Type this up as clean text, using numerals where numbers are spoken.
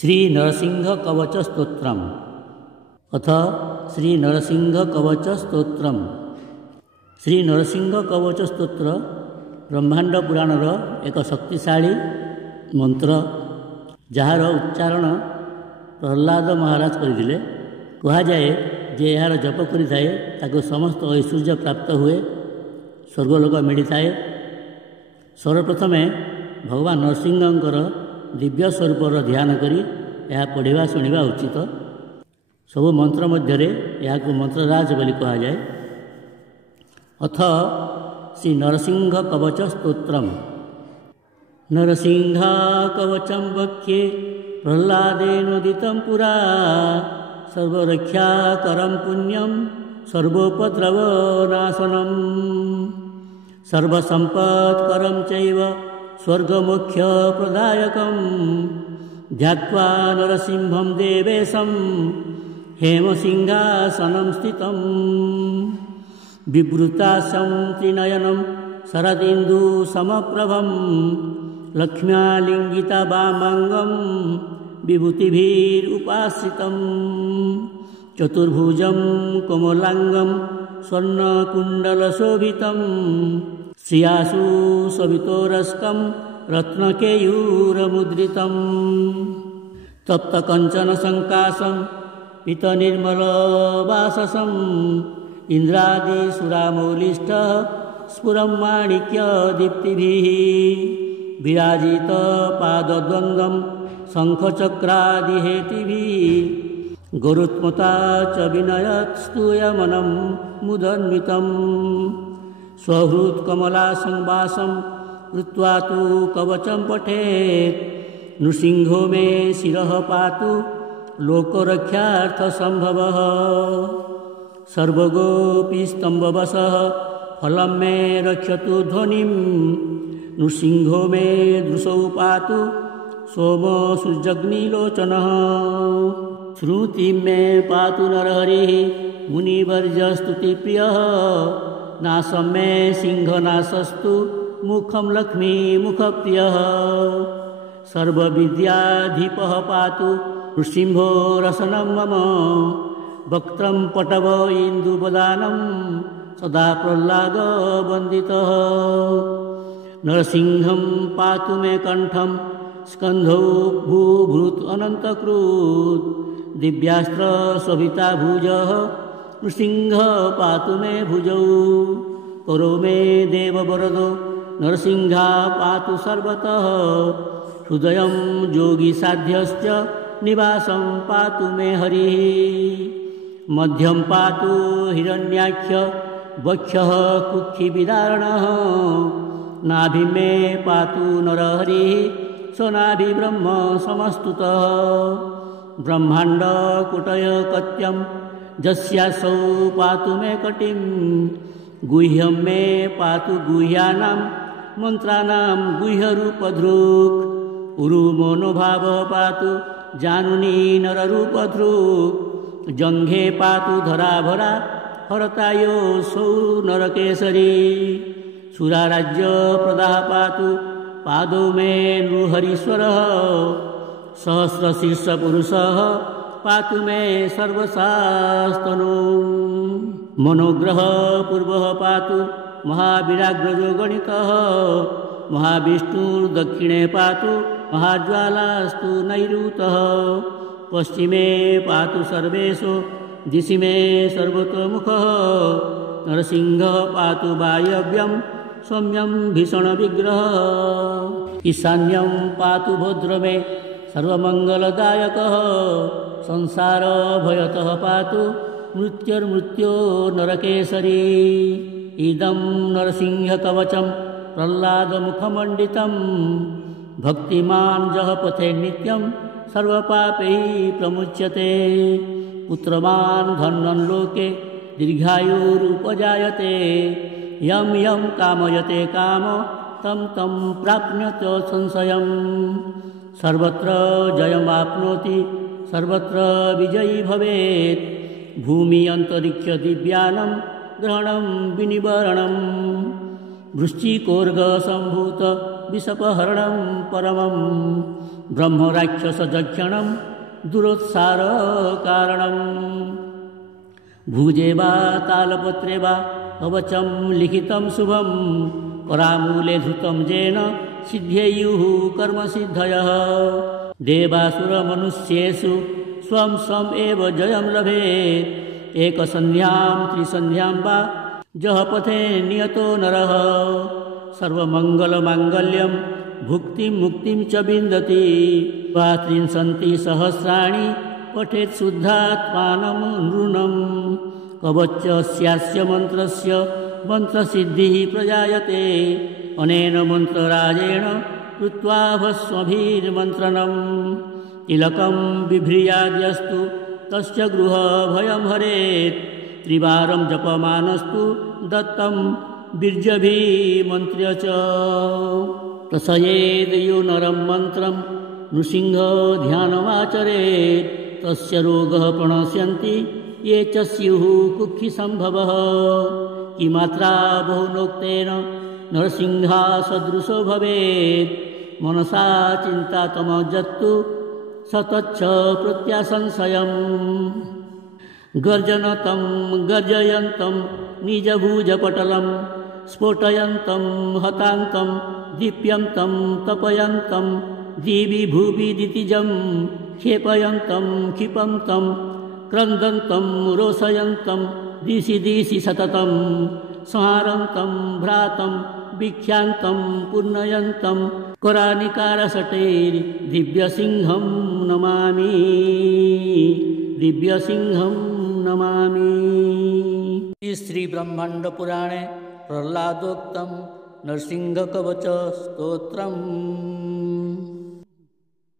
श्री नरसिंह कवच स्तोत्रम्। अथ श्री नरसिंह कवच स्तोत्रम्। श्री नरसिंह कवच स्तोत्र ब्रह्मांड पुराणर एक शक्तिशाली मंत्र, जार उच्चारण प्रहलाद महाराज करथिले। कहा जाए जे यार जप करिथाए ताको समस्त ऐश्वर्य प्राप्त हुए, स्वर्गलोक मिलिथाए। सर्वप्रथमे भगवान नरसिंहंकर दिव्य स्वरूपर ध्यान करी यह पढ़िबा शुणिबा उचित। सब मंत्र मध्य यह मंत्रराज बोली कहा जाए। अथ श्री नरसिंह कवच स्तोत्रम्। नरसिंह कवचं वक्ष्ये प्रह्लादेनोदितं पुरा, सर्वरक्षाकरं पुण्यं सर्वोपद्रवनाशनं, सर्वसम्पत्करं चैव स्वर्गमोक्षप्रदायकं, ध्यात्वा नरसिंहं देवेशं हेमसिंहासनं स्थितं, बिवृताशं त्रिनयनं शरदिन्दुसमप्रभं, लक्ष्म्यालिङ्गितवामाङ्गं विभूतिभिरुपाश्रितं, चतुर्भुजं कोमलाङ्गं स्वर्णकुण्डलशोभितं, श्रियासु सवितोरस्कं रत्नकेयूरमुद्रितं, तप्तकञ्चनसङ्काशं पीतनिर्मलवाससं, इन्द्रादिसुरामौलिष्ठः स्फुरं माणिक्यदीप्तिभिः, विराजितपादद्वन्द्वं शङ्खचक्रादिहेतिभिः, गरुत्मता च विनयत्स्तूयमनं मुदन्वितं, स्वहृत्कमलासंवासं कृत्वा तु कवचं पठेत्, नृसिंहो मे शिरः पातु लोकरक्षार्थसम्भवः, सर्वगोपीस्तम्भवशः फलं मे रक्षतु ध्वनिं, नृसिंहो मे दृशौ पातु सोमसूर्यग्निलोचनः, श्रुतिं मे पातु नरहरिः मुनिवर्यस्तुतिप्रियः, नासं मे सिंहनाशस्तु मुखं लक्ष्मीमुखप्रियः, सर्वविद्याधिपः पातु नृसिंहो रसनं मम, वक्त्रं पटव इन्दुवदानं सदा प्रह्लादवन्दितः, नरसिंहं पातु मे कण्ठं स्कन्धौ भूभृत् अनन्तकृत्, दिव्यास्त्रशोभिता भुजः नृसिंह पातु मे भुजौ, करो मे देववरदो नरसिंहा पातु सर्वतः, हृदयं योगिसाध्यश्च निवासं पातु मे हरिः, मध्यं पातु हिरण्याक्ष वक्षः कुक्षिविदारणः, नाभि मे पातु नरहरिः स्वनाभिब्रह्म समस्तुतः, ब्रह्माण्डकुटयकत्यं यस्यासौ पातु मे कटिं, गुह्यं मे पातु गुह्यानां मन्त्राणां गुह्यरूपधृक्, उरुमनोभावः पातु जानुनी नररूपधृक्, जङ्घे पातु धराभरा हरतायोऽसौ नरकेसरी, सुराराज्यप्रदाः पातु पादौ मे नृहरीश्वरः, सहस्रशीर्षपुरुषः पातु मे सर्वशास्तनो, मनोग्रहपूर्वः पातु महावीराग्रजो गणितः, महाविष्णुर्दक्षिणे पातु महाज्वालास्तु नैऋतः, पश्चिमे पातु सर्वेषु दिशि मे सर्वतोमुखः, नरसिंहः पातु वायव्यं सौम्यं भीषणविग्रहः, ईशान्यं पातु भद्रमे सर्वमङ्गलदायकः, संसारभयतः पातु मृत्युर्मृत्यो नरकेसरी, इदं नरसिंहकवचं प्रह्लादमुखमण्डितं, भक्तिमान् जः पथे नित्यं सर्वपापैः प्रमुच्यते, पुत्रवान् धनं लोके दीर्घायुरुपजायते, यं यं कामयते कामो तं तं प्राप्नोति संशयं, सर्वत्र जयमाप्नोति सर्वत्र विजयी भवेत्, भूमि अंतरिक्ष दिव्यानं ग्रहणं विनिवरणं, वृश्चिकोर्गसम्भूत विषपहरणं परमं ब्रह्मराक्षसजक्षणं दुरोत्सारकारणम् भुजे वा तालपत्रे वा कवचं लिखितं शुभं करामूले धृतं येन सिद्ध्येयुः कर्मसिद्धयः देवासुरमनुष्येषु स्वं स्वम् एव जयं लभेत् एकसन्ध्यां त्रिसन्ध्यां वा जहपथे नियतो नरः सर्वमङ्गलमाङ्गल्यं भुक्तिं मुक्तिं च विन्दति वा त्रिंशन्ति सहस्राणि पठेत् शुद्धात्मानं नृणं कवचस्यास्य मन्त्रस्य मन्त्रसिद्धिः प्रजायते अनेन मन्त्रराजेण कृत्वा भस्मभिर्मन्त्रणं तिलकं बिभ्रियाद्यस्तु तस्य गृहभयं हरेत् त्रिवारं जपमानस्तु दत्तं बीर्जभिमन्त्र्य च प्रसयेद् यो नरं मन्त्रं नृसिंहध्यानमाचरेत् तस्य रोगः प्रणश्यन्ति ये च स्युः कुक्षिसम्भवः किमात्रा बहुनोक्तेन नरसिंहासदृशो भवेत् मनसा चिन्तातमजत्तु सतच्च प्रत्यासंशयम् गर्जनतं गर्जयन्तं निजभुजपटलं स्फोटयन्तं हतान्तं दीप्यन्तं तपयन्तं दिवि भुवि दितिजं क्षेपयन्तं क्षिपन्तं क्रन्दन्तं रोषयन्तं दिशि दिशि सततं संहारन्तं भ्रातं विख्यान्तं पूर्णयन्तं करानिकारसटैर्दिव्यसिंहं नमामि दिव्यसिंहं नमामि। श्रीब्रह्माण्डपुराणे प्रह्लादोक्तं नरसिंहकवच स्तोत्रम्।